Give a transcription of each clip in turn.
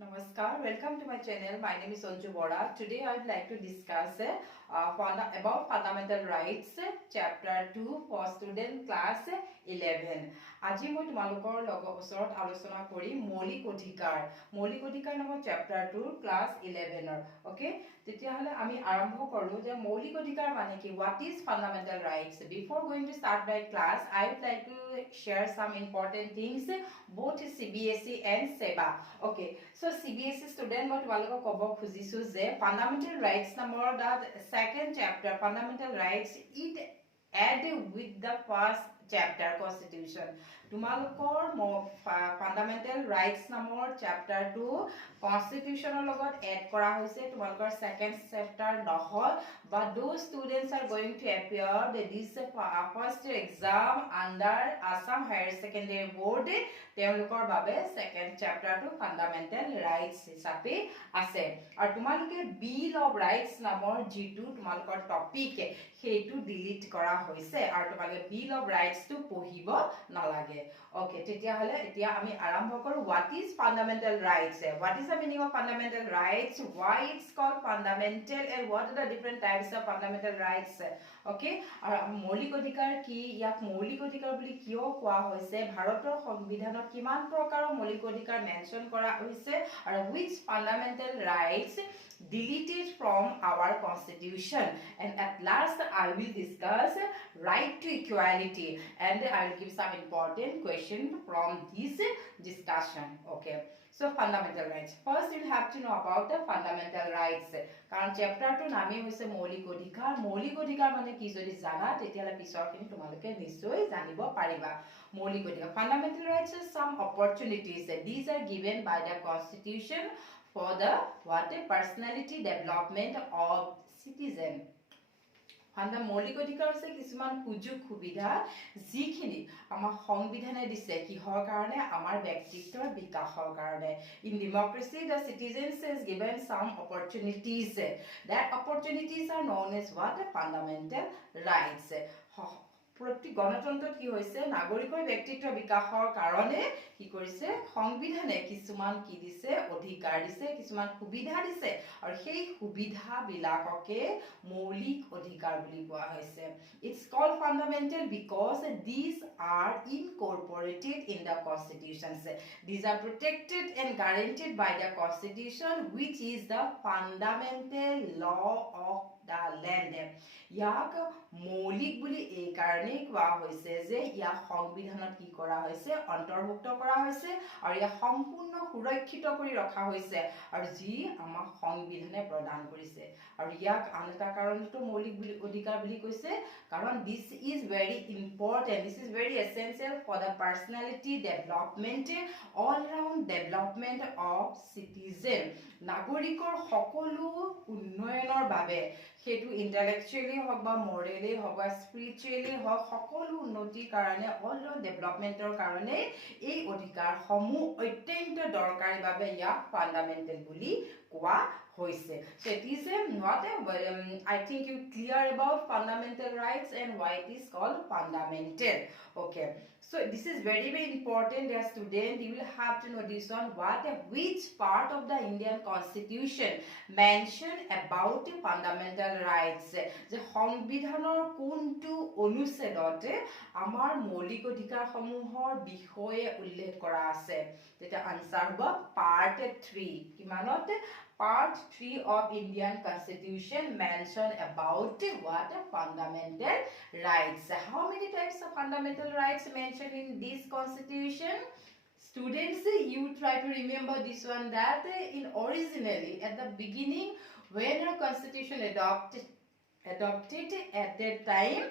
Namaskar, welcome to my channel. My name is Anju Bora. Today I would like to discuss about fundamental rights, chapter 2 for student class 11. আজি মই তোমালোকৰ ওচৰত আলোচনা কৰিম মৌলিক অধিকাৰ নামৰ chapter 2 class 11 ওকে তেতিয়া হলে আমি আৰম্ভ কৰো যে মৌলিক অধিকাৰ মানে কি what is fundamental rights before going to start my class I would like to share some important things both CBSE and SEBA okay so CBSE student মই তোমালোকক ক'ব খুজিছো যে fundamental rights নামৰ the second chapter fundamental rights it add with the first chapter constitution তোমালোকৰ fundamental rights নামৰ chapter 2 constitution লগত add কৰা হৈছে তোমালোকৰ second chapter নহয় but those students are going to appear this first exam under Assam Higher Secondary Board তেওঁলোকৰ বাবে second chapter to fundamental rights হিচাপে আছে আৰু তোমালোকে bill of rights নামৰ যেটো তোমালোকৰ টপিক হেতু ডিলিট কৰা হৈছে আৰু তোমালোকে bill of rights to পঢ়িব নালাগে ওকে তেতিয়া হলে এতিয়া আমি আৰম্ভ কৰো what is fundamental rights what is the meaning of fundamental rights why it's called fundamental and what are the different types of fundamental rights okay আৰু মৌলিক অধিকাৰ কি ইয়াক মৌলিক অধিকাৰ বুলি কিয় কোৱা হৈছে ভাৰতৰ সংবিধানত কিমান প্ৰকাৰৰ মৌলিক অধিকাৰ মেনশন কৰা হৈছে আৰু which fundamental rights deleted from our constitution and at last I will discuss right to equality and I will give some important question from this discussion okay so fundamental rights first you have to know about the fundamental rights কারণ chapter 2 নামে হৈছে মৌলিক অধিকাৰ মানে কি যদি জানা তেতিয়ালে পিছৰখিনি তোমালোকে নিশ্চয় জানিব পাৰিবা মৌলিক অধিকাৰ fundamental rights are some opportunities these are given by the constitution for the personality development of citizen মৌলিক অধিকাৰ আছে কিছুমান সুযোগ সুবিধা যিখিনি আমাৰ সংবিধানে দিছে কিহৰ কাৰণে আমাৰ ব্যক্তিত্বৰ বিকাশৰ কাৰণে in democracy the citizens is given some opportunities that opportunities are known as what fundamental rights প্ৰতি গণতন্ত্ৰত কি হৈছে নাগৰিকৰ ব্যক্তিত্ব বিকাশৰ কাৰণে কি কৰিছে সংবিধানে কিছুমান কি দিছে অধিকাৰ দিছে কিছুমান সুবিধা দিছে আৰু সেই সুবিধা বিলাককে মৌলিক অধিকাৰ বুলি কোৱা হৈছে it's called fundamental because these are incorporated in the constitution these are protected and guaranteed by the constitution which is the fundamental law of the land ইয়াক মৌলিক বুলি এই কাৰণে কোৱা হৈছে যে ইয়া সংবিধানত কি কৰা হৈছে অন্তৰ্ভুক্ত কৰা হৈছে আৰু ইয়া সম্পূৰ্ণ সুৰক্ষিত কৰি ৰখা হৈছে আৰু যি আমাৰ সংবিধানে প্ৰদান কৰিছে আৰু ইয়াক আন এটা কাৰণটো মৌলিক অধিকাৰ বুলি কৈছে কাৰণ this is very important this is very essential for the personality development all round development of citizen নাগৰিকৰ সকলো উন্নয়নৰ বাবে হেতু intellectually হক বা morally হক বা spiritually হক সকলো উন্নতিৰ কাৰণে all round developmentৰ কাৰণে এই অধিকাৰ সমূহ অত্যন্ত দৰকাৰী বাবে ইয়াক fundamental বুলি কোৱা হৈছে so it is what I think you clear about fundamental rights and why it is called fundamental okay so this is very important dear student you will have to know this one what which part of the Indian constitution mention about fundamental rights যে সংবিধানৰ কোনটো অনুচ্ছেদতে আমাৰ মৌলিক অধিকাৰ সমূহৰ বিষয়ে উল্লেখ কৰা আছে তেতিয়া আনসাৰ হ'ব part 3 কিমানত Part 3 of Indian Constitution mention about what fundamental rights. How many types of fundamental rights mentioned in this constitution? Students, you try to remember this one that in originally at the beginning when our constitution adopted at that time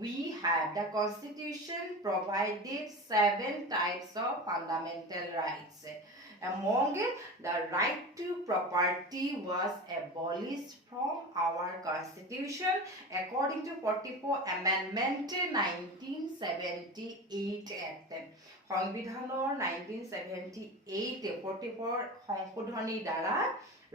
we had the constitution provided 7 types of fundamental rights. Among the right to property was abolished from our constitution according to 44 amendment 1978 act সংবিধানৰ 1978 44 সংশোধনী দ্বাৰা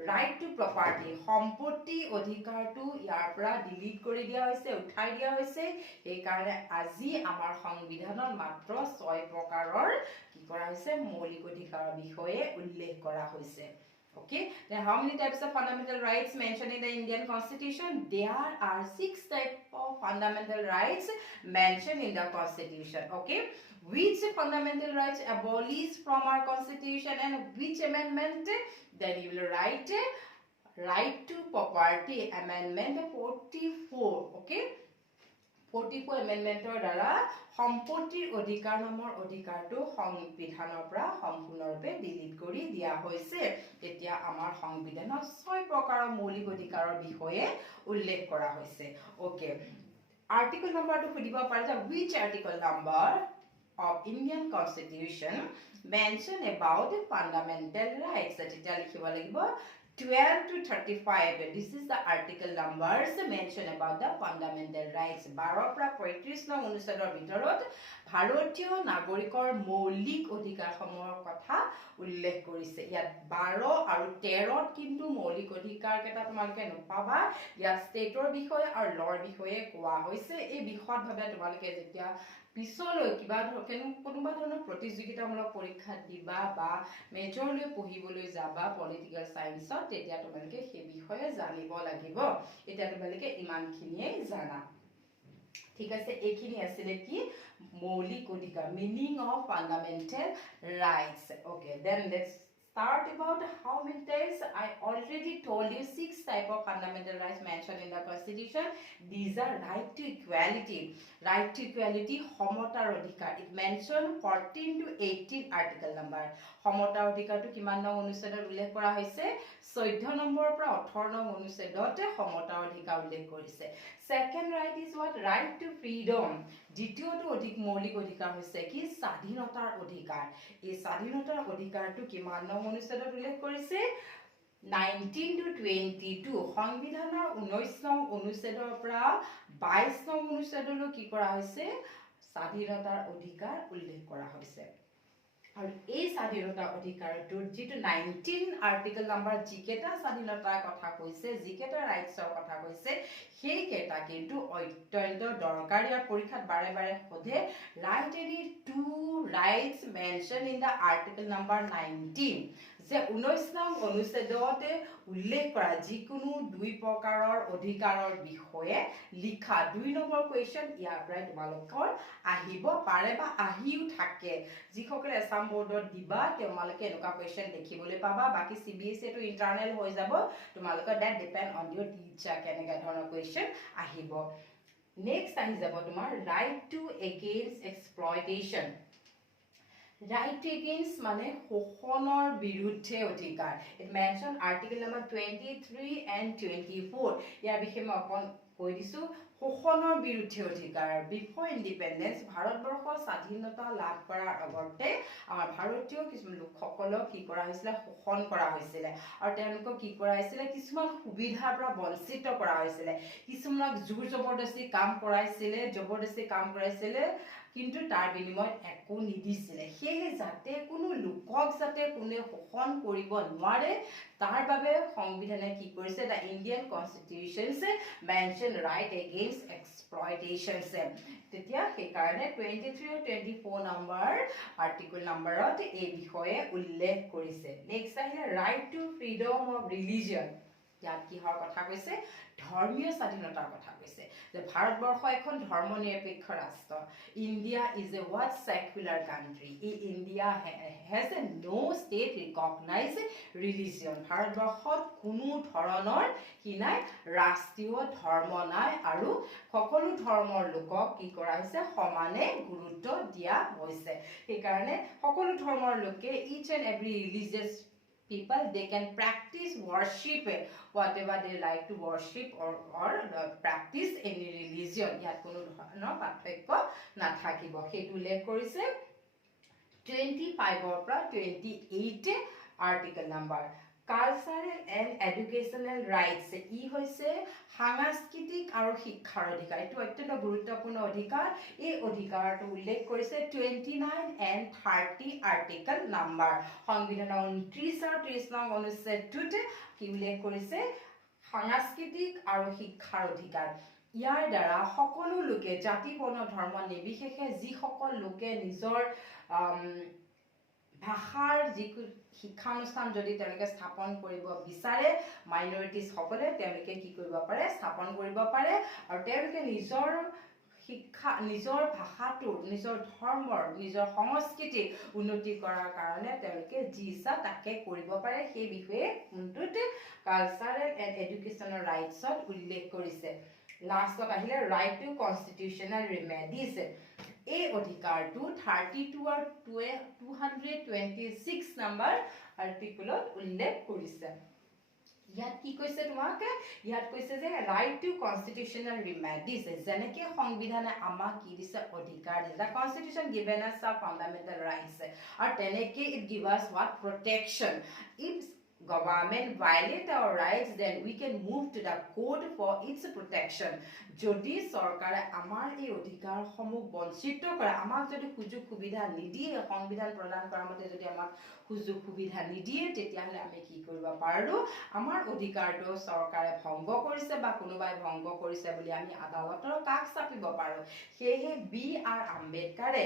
right to property সম্পত্তি অধিকাৰটো ইয়াৰ পৰা delete কৰি দিয়া হৈছে উঠাই দিয়া হৈছে এই কাৰণে আজি আমাৰ সংবিধানত মাত্ৰ 6 প্ৰকাৰৰ কি কি কৰা হৈছে মৌলিক অধিকাৰৰ বিষয়ে উল্লেখ কৰা হৈছে okay then how many types of fundamental rights mentioned in the Indian Constitution there are 6 types of fundamental rights mentioned in the Constitution okay which fundamental rights abolished from our Constitution and which amendment then you will write right to property amendment 44 okay 44 এমেণ্ডমেণ্টৰ দ্বাৰা সম্পত্তিৰ অধিকাৰ নামৰ অধিকাৰটো সংবিধানৰ পৰা সম্পূৰ্ণৰূপে delete কৰি দিয়া হৈছে তেতিয়া আমাৰ সংবিধানত 6 প্ৰকাৰৰ মৌলিক অধিকাৰৰ বিষয়ে উল্লেখ কৰা হৈছে ওকে আৰ্টিকল নম্বৰটো খুদিব পাৰে যে which article number of Indian Constitution mention about fundamental rights তেতিয়া লিখিব লাগিব 12 to 35 this is the article numbers mention about the fundamental rights 12 পৰা 35 নং অনুচ্ছেদৰ ভিতৰত ভাৰতীয় নাগৰিকৰ মৌলিক অধিকাৰসমূহৰ কথা উল্লেখ কৰিছে ইয়াত 12 আৰু 13 কিন্তু মৌলিক অধিকাৰ কেটা তোমালোকে নপাবা ইয়াত ষ্টেটৰ বিষয়ে আৰু লৰ বিষয়ে কোৱা হৈছে এই বিশদভাৱে তোমালোকে যেতিয়া পিছলৈ কিবা কোনোবা ধৰণৰ প্ৰতিযোগিতামূলক পৰীক্ষা দিবা বা মেজৰলৈ পঢ়িবলৈ যাবা পলিটিক্যাল সায়েন্সত তেতিয়া তোমালোকে সেই বিষয়ে জানিব লাগিব এটা তোমালোকে ইমানখিনিয়ে জানা ঠিক আছে এইখিনি আছিল কি মৌলিক অধিকাৰ meaning of fundamental rights okay then let's start about how many types I already told you 6 type of fundamental rights mentioned in the Constitution these are right to equality সমতাৰ অধিকাৰ it mention 14 to 18 article number সমতাৰ অধিকাৰটো কিমান নং অনুচ্ছেদত উল্লেখ কৰা হৈছে 14 নম্বৰৰ পৰা 18 নং অনুচ্ছেদত সমতাৰ অধিকাৰ উল্লেখ কৰিছে second right is what right to freedom দ্বিতীয়টো অধিক মৌলিক অধিকাৰ হৈছে কি স্বাধীনতাৰ অধিকাৰ এই স্বাধীনতাৰ অধিকাৰটো কিমান নং অনুচ্ছেদত উল্লেখ কৰিছে 19 to 22 সংবিধানৰ 19 নং অনুচ্ছেদৰ পৰা 22 নং অনুচ্ছেদলৈ কি কৰা হৈছে স্বাধীনতাৰ অধিকাৰ উল্লেখ কৰা হৈছে আৰু এই স্বাধীনতাৰ অধিকাৰটোৰ যেটো 19 আৰ্টিকেল নাম্বাৰ জিকেটা স্বাধীনতাৰ কথা কৈছে জিকেটা ৰাইটছৰ কথা কৈছে সেই কেটা কিন্তু অত্যন্ত দৰকাৰী আৰু পৰীক্ষাত বাৰে বাৰে সোধে write any two rights mentioned in the article number 19 যে 19 নং অনুচ্ছেদতে উল্লেখ কৰা যিকোনো দুই প্ৰকাৰৰ অধিকাৰৰ বিষয়ে লিখা 2 নম্বৰ কোৱেশ্চন ইয়াৰ পৰা তোমালোকৰ আহিব পাৰে বা আহিও থাকে যিসকলে এছাম বোৰ্ডত দিবা তোমালোকে এনেকুৱা কোৱেশ্চন দেখিবলৈ পাবা বাকি সিবিএসই টো ইন্টাৰনেল হৈ যাব তোমালোকৰ that depend on your teacher কেনেকা ধৰণৰ কোৱেশ্চন আহিব নেক্সট আহি যাব তোমাৰ right to against exploitation right to against মানে শোষণৰ বিৰুদ্ধে অধিকাৰ it mention article number 23 and 24 ইয়াৰ বিষয়ে মই অকন কৈ দিছো শোষণৰ বিৰুদ্ধে অধিকাৰ বিফৰ ইন্ডিপেন্ডেন্স ভাৰতবৰ্ষৰ স্বাধীনতা লাভ কৰাৰ আগতে আমাৰ ভাৰতীয় কিছুমান লোকসকলক কি কৰা হৈছিল শোষণ কৰা হৈছিল আৰু তেওঁলোকক কি কৰা হৈছিল কিছুমান সুবিধাৰ পৰা বঞ্চিত কৰা হৈছিল কিছুমানক জোৰ জবৰদস্তি কাম কৰাইছিল কিন্তু তাৰ বিনিময়ত একো নিদিছিলে সেই যাতে কোনো লোকক যাতে কোনে শোষণ কৰিব নোৱাৰে তাৰ বাবে সংবিধানে কি কৰিছে the Indian constitutions mention right against exploitations তেতিয়া সেই কাৰণে 23 আৰু 24 নম্বৰ আৰ্টিকেল নম্বৰত এই বিষয়ে উল্লেখ কৰিছে নেক্সট আহিলে right to freedom of religion ইয়াত কি হৰ কথা কৈছে ধৰ্মীয় স্বাধীনতাৰ কথা কৈছে যে ভাৰতবৰ্ষ এখন ধৰ্মনিৰপেক্ষ ৰাষ্ট্ৰ India is a what secular country India has a no state recognized religion ভাৰতবৰ্ষত কোনো ধৰণৰ কি নাই ৰাষ্ট্ৰীয় ধৰ্ম নাই আৰু সকলো ধৰ্মৰ লোকক কি কৰা হৈছে সমানে গুৰুত্ব দিয়া হৈছে এই কাৰণে সকলো ধৰ্মৰ লোকে each and every religious people they can practice worship whatever they like to worship or practice any religion ইয়াত কোনো ধৰণৰ পাৰ্থক্য নাথাকিব সেইটো উল্লেখ কৰিছে 25 পৰা 28 article number cultural and educational rights ই হৈছে সাংস্কৃতিক আৰু শিক্ষাৰ অধিকাৰ এটো অত্যন্ত গুৰুত্বপূৰ্ণ অধিকাৰ এই অধিকাৰটো উল্লেখ কৰিছে 29 and 30 আৰ্টিকেল নাম্বাৰ সংবিধানৰ 29 আৰু 30 নং অনুচ্ছেদটোত কি উল্লেখ কৰিছে সাংস্কৃতিক আৰু শিক্ষাৰ অধিকাৰ ইয়াৰ দ্বাৰা সকলো লোকে জাতি বৰ্ণ ধৰ্ম নিৰ্বিশেষে যি সকল লোকে নিজৰ ভাষাৰ যিকোনো শিক্ষানুষ্ঠান যদি তেওঁলোকে স্থাপন কৰিব বিচাৰে মাইনৰিটিজ সকলে তেওঁলোকে কি কৰিব পাৰে স্থাপন কৰিব পাৰে আৰু তেওঁলোকে নিজৰ শিক্ষা নিজৰ ভাষাটোৰ নিজৰ ধৰ্মৰ নিজৰ সংস্কৃতি উন্নতি কৰাৰ কাৰণে তেওঁলোকে যি ইচ্ছা তাকে কৰিব পাৰে সেই বিষয়ে কোনটোত কালচাৰেল এণ্ড এডুকেশ্যনেল ৰাইটছত উল্লেখ কৰিছে লাষ্টত আহিলে ৰাইট টু কনষ্টিটিউচনেল ৰিমেডিজ এই অধিকাৰটো 32 আৰু 226 নম্বৰ আৰ্টিকলত উল্লেখ কৰিছে ইয়াত কি কৈছে তোমাকে ইয়াত কৈছে যে ৰাইট টু কনষ্টিটিউচনেল ৰিমেডিজ যেনেকে সংবিধানে আমাক কি দিছে অধিকাৰ দিছে কনষ্টিটিউচন গিভেন আছ আ ফাণ্ডামেণ্টেল ৰাইটছ আৰু তেনেকে ইট গিভ আছ what protection if government violate our rights then we can move to the court for its protection যদি সরকারে আমার এই অধিকার সমূহ বঞ্চিত করে আমাক যদি সুযোগ সুবিধা নিদিয়ে সংবিধান প্রদান কৰাৰ মতে যদি আমাক সুযোগ সুবিধা নিদিয়ে তেতিয়া হলে আমি কি কৰিব পাৰো আমাৰ অধিকাৰটো সৰকাৰে ভংগ কৰিছে বা কোনোবাই ভংগ কৰিছে বুলি আমি আদালতৰ কাষ চাপিব পাৰো সেয়ে বি আৰ আম্বেদকাৰে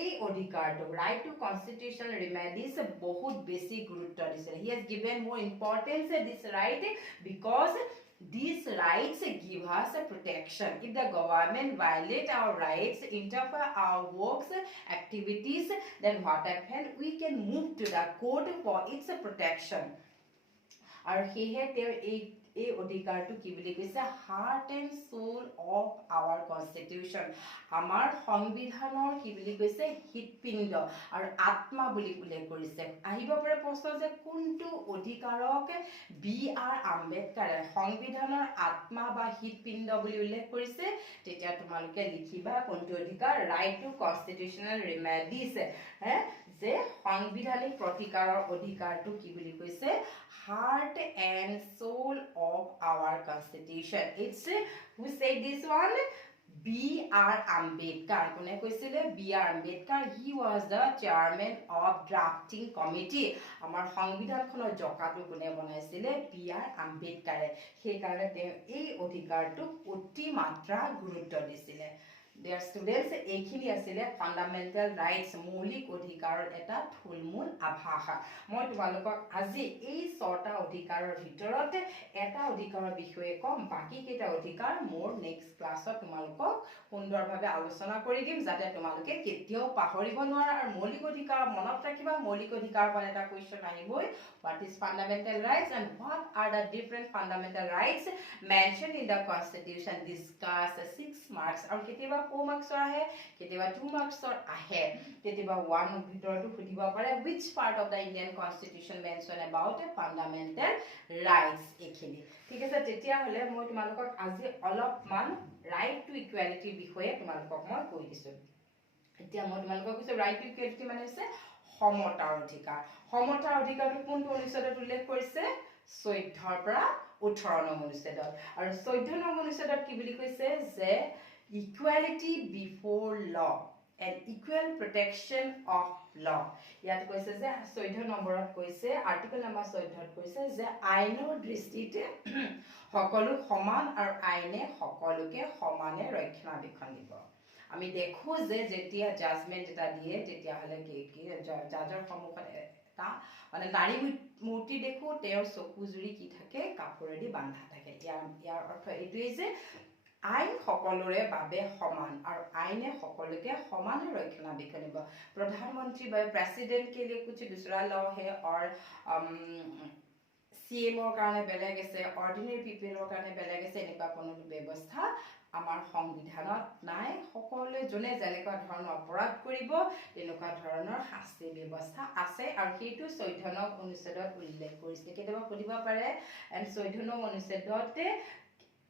এই অধিকাৰটো ৰাইট টু কনষ্টিটিউচনেল ৰিমেডিজ বহুত বেছি গুৰুত্ব দিছে হি has given more importance this right because these rights give us a protection if the government violate our rights interfere our works activities then what happen we can move to the court for its protection আৰু হেহে তেওঁ এই অধিকাৰটো কি বুলি কৈছে heart and soul of our constitution আমাৰ সংবিধানৰ কি বুলি কৈছে হৃদপিণ্ড আৰু আত্মা বুলি উল্লেখ কৰিছে আহিব পাৰে প্ৰশ্ন যে কোনটো অধিকাৰক বি আৰ আম্বেদকাৰে সংবিধানৰ আত্মা বা হৃদপিণ্ড বুলি উল্লেখ কৰিছে তেতিয়া তোমালোকে লিখিবা কোনটো অধিকাৰ ৰাইট টু কনষ্টিটিউচনেল ৰিমেডিজ যে সাংবিধানিক প্ৰতিকাৰৰ অধিকাৰটো কি বুলি কৈছে heart and soul of our constitution it's who said this one B.R. Ambedkar kone koisile B.R. Ambedkar he was the chairman of drafting committee amar সংবিধান খনৰ জকাটো কোনে বনাইছিলে B.R. Ambedkar সেই কাৰণে তেওঁ এই অধিকাৰটো অতি মাত্ৰা গুৰুত্ব দিছিলে Dear students, এইখিনি আছিলে ফান্ডামেন্টাল ৰাইটস মৌলিক অধিকাৰৰ এটা থুলমূল আভাস মই তোমালোকক আজি এই ছটা অধিকাৰৰ ভিতৰত এটা অধিকাৰৰ বিষয়ে কম বাকি কেইটা অধিকাৰ মোৰ নেক্সট ক্লাছত তোমালোকক সুন্দৰভাৱে আলোচনা কৰি দিম যাতে তোমালোকে কেতিয়াও পাহৰিব নোৱাৰা আৰু মৌলিক অধিকাৰ মনত ৰাখিবা মৌলিক অধিকাৰ পৰা এটা কোৱেশ্চন আহিবই what is fundamental rights and what are the different fundamental rights mentioned in the constitution discuss 6 marks আৰু কেতিয়াবা 4 marks আহে কেতিয়াবা 2 marks আহে কেতিয়াবা 1 ভিতৰটো খুদিব পাৰে which part of the Indian constitution mention about fundamental rights এখিনি ঠিক আছে তেতিয়া হলে মই তোমালোকক আজি অলপমান right to equality বিষয়ে তোমালোকক মই কৈ দিছো এতিয়া মই তোমালোকক কৈছো right to equality মানে হৈছে সমতাৰ অধিকাৰটো কোনটো অনুচ্ছেদত উল্লেখ কৰিছে 14 পৰা 18 নং অনুচ্ছেদত আৰু 14 নং অনুচ্ছেদত কি বুলি কৈছে যে equality before law and equal protection of law ইয়াত কৈছে যে 14 নম্বৰত কৈছে আৰ্টিকেল নম্বৰ 14ত কৈছে যে আইনৰ দৃষ্টিতে সকলো সমান আৰু আইনে সকলোকে সমানে ৰক্ষণাবেক্ষণ দিব আমি দেখো যে যেতিয়া জাজমেন্ট এটা দিয়ে তেতিয়া হলে কি জাজৰ সন্মুখত এটা মানে নাৰী মূৰ্তি দেখো তেওঁৰ চকুজুৰি কি থাকে কাপোৰেদি বান্ধা থাকে ইয়াৰ অৰ্থ এইটোই যে আইন সকলোৰে বাবে সমান আৰু আইনে সকলোকে সমান ৰক্ষণাবেক্ষণ দিব প্ৰধানমন্ত্ৰী বা প্ৰেসিডেন্ট के लिए कुछ दूसरा लॉ है और सीएमओ কাৰণে বেলেগ আছে অৰ্ডিনাৰি পিপলৰ কাৰণে বেলেগ আছে এনেকুৱা কোনো ব্যৱস্থা আমাৰ সংবিধানত নাই সকলোৱে জনে যেনেকুৱা ধৰণৰ অপৰাধ কৰিব তেনেকুৱা ধৰণৰ শাস্তি ব্যৱস্থা আছে আৰু সেইটো 14 নং অনুচ্ছেদত উল্লেখ কৰিছে কেতিয়াবা সুধিব পাৰে এণ্ড 14 নং অনুচ্ছেদতে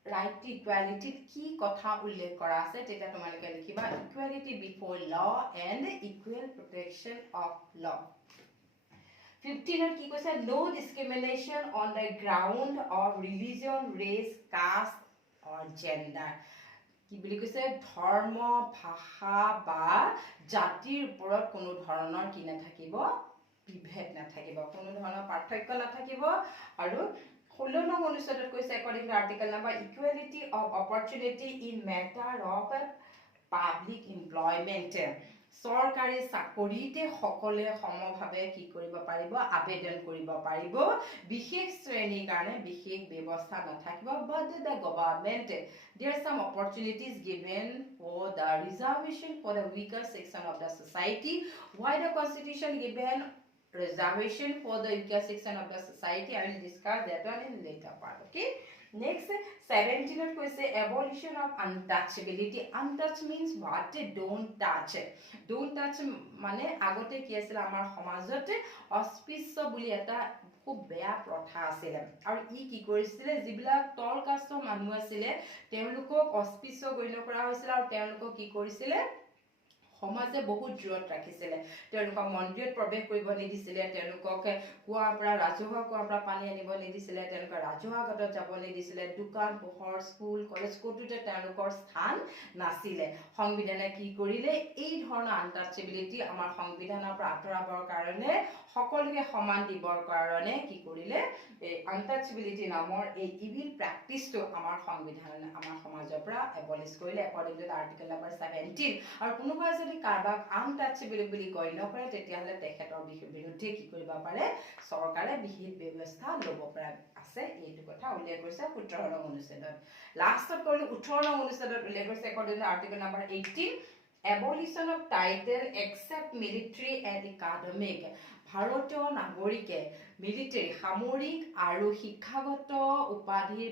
right to equality কি কথা উল্লেখ কৰা আছে তেতিয়া তোমালোকে লিখিবা equality before law and equal protection of law 15 কি কৈছে no discrimination on the ground of religion race caste or gender কি বুলি কৈছে ধৰ্ম ভাষা বা জাতিৰ ওপৰত কোনো ধৰণৰ কি নাথাকিব বিভেদ নাথাকিব কোনো ধৰণৰ পাৰ্থক্য নাথাকিব আৰু 16 নং অনুচ্ছেদত কৈছে according to article number equality of opportunity in matter of public employment চৰকাৰী চাকৰিতে সকলে সমভাৱে কি কৰিব পাৰিব আবেদন কৰিব পাৰিব বিশেষ শ্ৰেণীৰ কাৰণে বিশেষ ব্যৱস্থা নাথাকিব but the government there are some opportunities given for the reservation for the weaker section of the society why the constitution given reservation for the weaker section of the society I will discuss that one in later part okay next 17th কৈছে abolition of untouchability untouch means what don't touch মানে আগতে কি আছিল আমাৰ সমাজত অস্পৃশ্য বুলি এটা খুব বেয়া প্ৰথা আছিল আৰু ই কি কৰিছিল যিবিলাক তল কাষ্টৰ মানুহ আছিল তেওঁলোকক অস্পৃশ্য গণ্য কৰা হৈছিল আৰু তেওঁলোকক কি কৰিছিল সমাজে বহুত দূৰত ৰাখিছিল তেওঁলোকক মন্দিৰত প্ৰৱেশ কৰিব নিদিছিল তেওঁলোকক কুৱাৰ পৰা ৰাজহুৱা কুৱাৰ পৰা পানী আনিব নিদিছিল তেওঁলোকক ৰাজহুৱা ঘাটত যাব নিদিছিল দোকান পোহৰ স্কুল কলেজ ক'তোতে তেওঁলোকৰ স্থান নাছিল সংবিধানে কি কৰিলে এই ধৰণৰ আনটাচেবিলিটি আমাৰ সংবিধানৰ পৰা আঁতৰাবৰ কাৰণে সকলোকে সমান দিবৰ কাৰণে কি কৰিলে এই আনটাচেবিলিটি নামৰ এই ইভিল প্ৰেক্টিছটো আমাৰ সংবিধানে আমাৰ সমাজৰ পৰা এবলিশ কৰিলে according to article number 17 আৰু কোনোবাই যদি কাৰবাক আনটাচেবল বুলি গণ্য কৰে তেতিয়াহলে তেখেতৰ বিৰুদ্ধে কি কৰিব পাৰে চৰকাৰে বিহিত ব্যৱস্থা ল'ব পাৰে আছে এইটো কথা উল্লেখ কৰিছে 17 নং অনুচ্ছেদত লাষ্টত কৰিলে 18 নং অনুচ্ছেদত উল্লেখ কৰিছে according to article number 18 abolition of title except military and academic ভাৰতীয় নাগৰিকে মিলিটাৰী সামৰিক আৰু শিক্ষাগত উপাধিৰ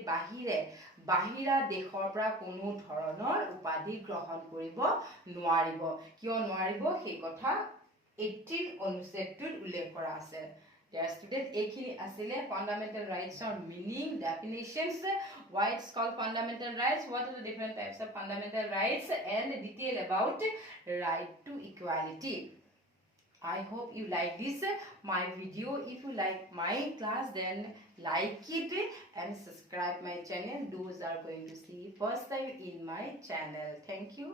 বাহিৰা দেশৰ পৰা কোনো ধৰণৰ উপাধি গ্ৰহণ কৰিব নোৱাৰিব কিয় নোৱাৰিব সেই কথা 18 অনুচ্ছেদটোত উল্লেখ কৰা আছে dear student এইখিনি আছিল fundamental rights or meaning definitions why it's called fundamental rights what are the different types of fundamental rights and detail about right to equality I hope you like this my video if you like my class then like it and subscribe my channel those are going to see first time in my channel thank you